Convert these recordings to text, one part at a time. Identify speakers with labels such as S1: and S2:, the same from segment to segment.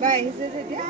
S1: by আহিছে যে এতিয়া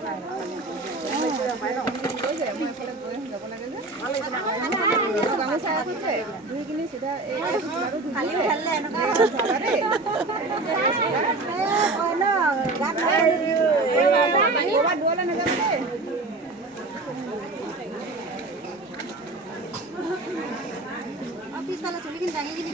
S2: নাই
S1: গামোচা আছে ধুই কিনি চিধা এই ক'ৰবাত
S3: Langsung 你